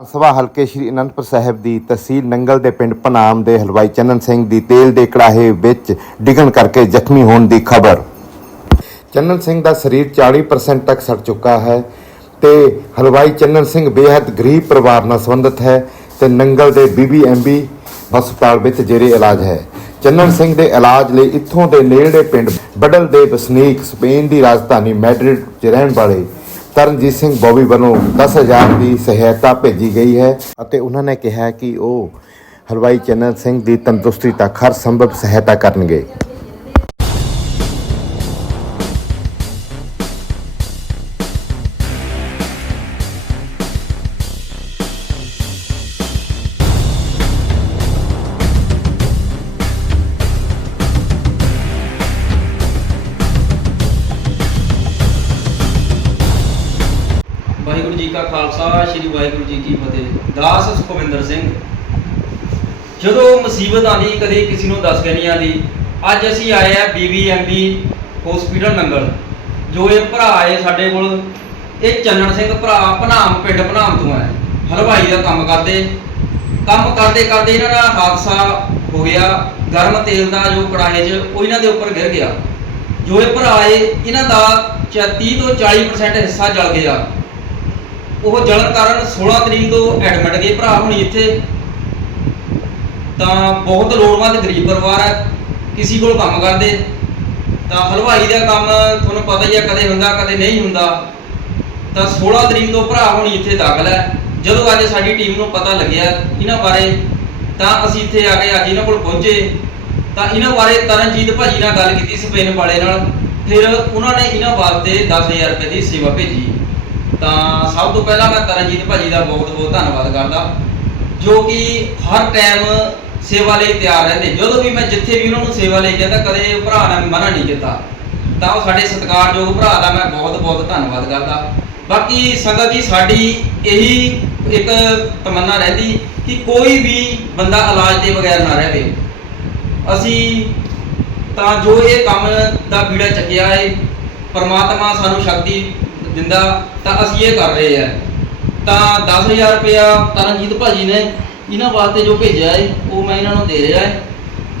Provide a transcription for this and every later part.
ਸਭਾ ਹਲਕੇ ਸ਼੍ਰੀ ਅਨੰਦਪੁਰ ਸਾਹਿਬ ਦੀ ਤਹਿਸੀਲ ਨੰਗਲ ਦੇ ਪਿੰਡ ਪਨਾਮ ਦੇ ਹਲਵਾਈ ਚੰਨਨ ਸਿੰਘ ਦੀ ਤੇਲ ਦੇ ਕੜਾਹੇ ਵਿੱਚ ਡਿੱਗਣ ਕਰਕੇ ਜ਼ਖਮੀ ਹੋਣ ਦੀ ਖਬਰ। ਚੰਨਨ ਸਿੰਘ ਦਾ ਸਰੀਰ 40% ਤੱਕ ਸੜ ਚੁੱਕਾ ਹੈ ਤੇ ਹਲਵਾਈ ਚੰਨਨ ਸਿੰਘ ਬੇहद ਗਰੀਬ ਪਰਿਵਾਰ ਨਾਲ ਸੰਬੰਧਿਤ ਹੈ ਤੇ ਨੰਗਲ ਦੇ ਬੀਬੀਐਮਬੀ ਹਸਪਤਾਲ ਵਿੱਚ ਜੇਰੇ ਇਲਾਜ ਹੈ। ਚੰਨਨ ਸਿੰਘ ਦੇ ਇਲਾਜ ਲਈ ਇੱਥੋਂ ਦੇ ਨੇੜੇ ਪਿੰਡ ਬਡਲ ਦੇ ਵਸਨੀਕ ਸਪੇਨ ਦੀ ਰਾਜਧਾਨੀ ਮੈਡਰਿਡ 'ਚ ਰਹਿਣ ਵਾਲੇ ਤਰਨਜੀਤ ਸਿੰਘ ਬੋਬੀ ਵੱਲੋਂ 10000 ਦੀ ਸਹਾਇਤਾ ਭੇਜੀ ਗਈ ਹੈ ਅਤੇ ਉਹਨਾਂ ਨੇ ਕਿਹਾ ਕਿ ਉਹ ਹਲਵਾਈ ਚੰਨਨ ਸਿੰਘ ਦੀ ਤੰਦਰੁਸਤੀ ਤੱਕ ਹਰ ਸੰਭਵ ਸਹਾਇਤਾ ਕਰਨਗੇ। ਵਾਹਿਗੁਰੂ ਜੀ ਕਾ ਖਾਲਸਾ, ਸ੍ਰੀ ਵਾਹਿਗੁਰੂ ਜੀ ਕੀ ਫਤਿਹ। ਦਾਸ ਸੁਖਵਿੰਦਰ ਸਿੰਘ, ਜਦੋਂ ਮੁਸੀਬਤ ਆਂਦੀ ਕਦੇ ਕਿਸੇ ਨੂੰ ਦੱਸ ਕੇ ਨਹੀਂ ਆਂਦੀ ਅੱਜ ਅਸੀਂ ਆਏ ਆ ਬੀਬੀਐਮਬੀ ਹਸਪੀਟਲ ਨੰਗਲ ਜੋ ਇਹ ਭਰਾ ਆਏ ਸਾਡੇ ਕੋਲ, ਇਹ ਚੰਨਣ ਸਿੰਘ ਭਰਾ, ਭਨਾਮ ਪਿੰਡ ਭਨਾਮ ਤੋਂ ਹੈ। ਹਲਵਾਈ ਦਾ ਕੰਮ ਕਰਦੇ। ਕੰਮ ਕਰਦੇ ਕਰਦੇ ਇਹਨਾਂ ਦਾ ਹਾਦਸਾ ਹੋ ਗਿਆ। ਗਰਮ ਤੇਲ ਦਾ ਜੋ ਕੜਾਹੇ 'ਚ, ਉਹ ਇਹਨਾਂ ਦੇ ਉੱਪਰ ਗਿਰ ਗਿਆ। ਜੋ ਇਹ ਭਰਾ ਆਏ ਇਹਨਾਂ ਦਾ 30 ਤੋਂ 40% ਹਿੱਸਾ ਜਲ ਗਿਆ। ਉਹ ਜਲਣ ਕਾਰਨ 16 ਤਰੀਕ ਤੋਂ ਐਡਮਿਟ ਗਏ ਭਰਾ ਹੁਣੀ ਇੱਥੇ। ਤਾਂ ਬਹੁਤ ਲੋੜਵੰਦ ਗਰੀਬ ਪਰਿਵਾਰ ਹੈ, ਕਿਸੇ ਕੋਲ ਕੰਮ ਕਰਦੇ। ਤਾਂ ਹਲਵਾਈ ਦਾ ਕੰਮ ਤੁਹਾਨੂੰ ਪਤਾ ਹੀ ਹੈ, ਕਦੇ ਹੁੰਦਾ, ਕਦੇ ਨਹੀਂ ਹੁੰਦਾ। ਤਾਂ 16 ਤਰੀਕ ਤੋਂ ਭਰਾ ਹੁਣੀ ਇੱਥੇ ਦਾਖਲ ਹੈ। ਜਦੋਂ ਅੱਜ ਸਾਡੀ ਟੀਮ ਨੂੰ ਪਤਾ ਲੱਗਿਆ ਇਹਨਾਂ ਬਾਰੇ, ਤਾਂ ਅਸੀਂ ਇੱਥੇ ਆ ਕੇ ਅੱਜ ਇਹਨਾਂ ਕੋਲ ਪਹੁੰਚੇ। ਤਾਂ ਇਹਨਾਂ ਬਾਰੇ ਤਰਨਜੀਤ ਭਾਜੀ ਨਾਲ ਗੱਲ ਕੀਤੀ ਸਪੇਨ ਵਾਲੇ ਨਾਲ। ਫਿਰ ਉਹਨਾਂ ਨੇ ਇਹਨਾਂ ਵਾਸਤੇ 10000 ਰੁਪਏ ਦੀ ਸੇਵਾ ਭੇਜੀ। ਤਾਂ ਸਭ ਤੋਂ ਪਹਿਲਾਂ ਮੈਂ ਤਰਨਜੀਤ ਭਾਜੀ ਦਾ ਬਹੁਤ ਬਹੁਤ ਧੰਨਵਾਦ ਕਰਦਾ, ਜੋ ਕਿ ਹਰ ਟਾਈਮ ਸੇਵਾ ਲਈ ਤਿਆਰ ਰਹਿੰਦੇ। ਜਦੋਂ ਵੀ ਮੈਂ ਜਿੱਥੇ ਵੀ ਉਹਨਾਂ ਨੂੰ ਸੇਵਾ ਲਈ ਜਾਂਦਾ, ਕਦੇ ਭਰਾ ਨੇ ਮਨਾ ਨਹੀਂ ਕੀਤਾ। ਤਾਂ ਉਹ ਸਾਡੇ ਸਤਿਕਾਰਯੋਗ ਭਰਾ ਦਾ ਮੈਂ ਬਹੁਤ ਬਹੁਤ ਧੰਨਵਾਦ ਕਰਦਾ। ਬਾਕੀ ਸੰਗਤ ਜੀ, ਸਾਡੀ ਇਹੀ ਇੱਕ ਤਮੰਨਾ ਰਹਿੰਦੀ ਕਿ ਕੋਈ ਵੀ ਬੰਦਾ ਇਲਾਜ ਦੇ ਬਗੈਰ ਨਾ ਰਹੇ। ਅਸੀਂ ਤਾਂ ਜੋ ਇਹ ਕੰਮ ਦਾ ਬੀੜਾ ਚੱਕਿਆ ਹੈ ਪਰਮਾਤਮਾ ਸਾਨੂੰ ਸ਼ਕਤੀ ਦਿੰਦਾ, ਤਾਂ ਅਸੀਂ ਇਹ ਕਰ ਰਹੇ ਆ ਤਾਂ 10000 ਰੁਪਇਆ ਤਰਨਜੀਤ ਭਾਜੀ ਨੇ ਇਹਨਾਂ ਵਾਸਤੇ ਜੋ ਭੇਜਿਆ ਹੈ, ਉਹ ਮੈਂ ਇਹਨਾਂ ਨੂੰ ਦੇ ਰਿਹਾ ਹੈ।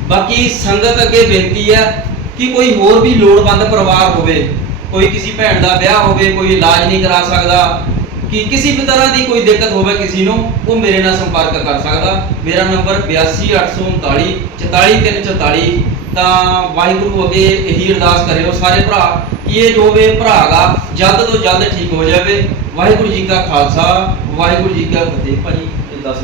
ਬਾਕੀ ਸੰਗਤ ਅੱਗੇ ਬੇਨਤੀ ਹੈ ਕਿ ਕੋਈ ਹੋਰ ਵੀ ਲੋੜਵੰਦ ਪਰਿਵਾਰ ਹੋਵੇ, ਕੋਈ ਕਿਸੇ ਭੈਣ ਦਾ ਵਿਆਹ ਹੋਵੇ, ਕੋਈ ਇਲਾਜ ਨਹੀਂ ਕਰਾ ਸਕਦਾ, ਕਿ ਕਿਸੇ ਵੀ ਤਰ੍ਹਾਂ ਦੀ ਕੋਈ ਦਿੱਕਤ ਹੋਵੇ ਕਿਸੇ ਨੂੰ, ਉਹ ਮੇਰੇ ਨਾਲ ਸੰਪਰਕ ਕਰ ਸਕਦਾ। ਮੇਰਾ ਨੰਬਰ 828339 44344 ਤਾਂ ਵਾਹਿਗੁਰੂ ਅੱਗੇ ਇਹੀ ਅਰਦਾਸ ਕਰਿਓ, ਸਾਰੇ ਭਰਾ। ਕਿ ਇਹ ਜੋ ਵੇ ਭਰਾ ਦਾ ਜਲਦ ਤੋਂ ਜਲਦ ਠੀਕ ਹੋ ਜਾਵੇ। ਵਾਹਿਗੁਰੂ ਜੀ ਕਾ ਖਾਲਸਾ, ਵਾਹਿਗੁਰੂ ਜੀ ਕਾ ਫਤਿਹ। ਭਾਜੀ ਇਹ ਦੱਸ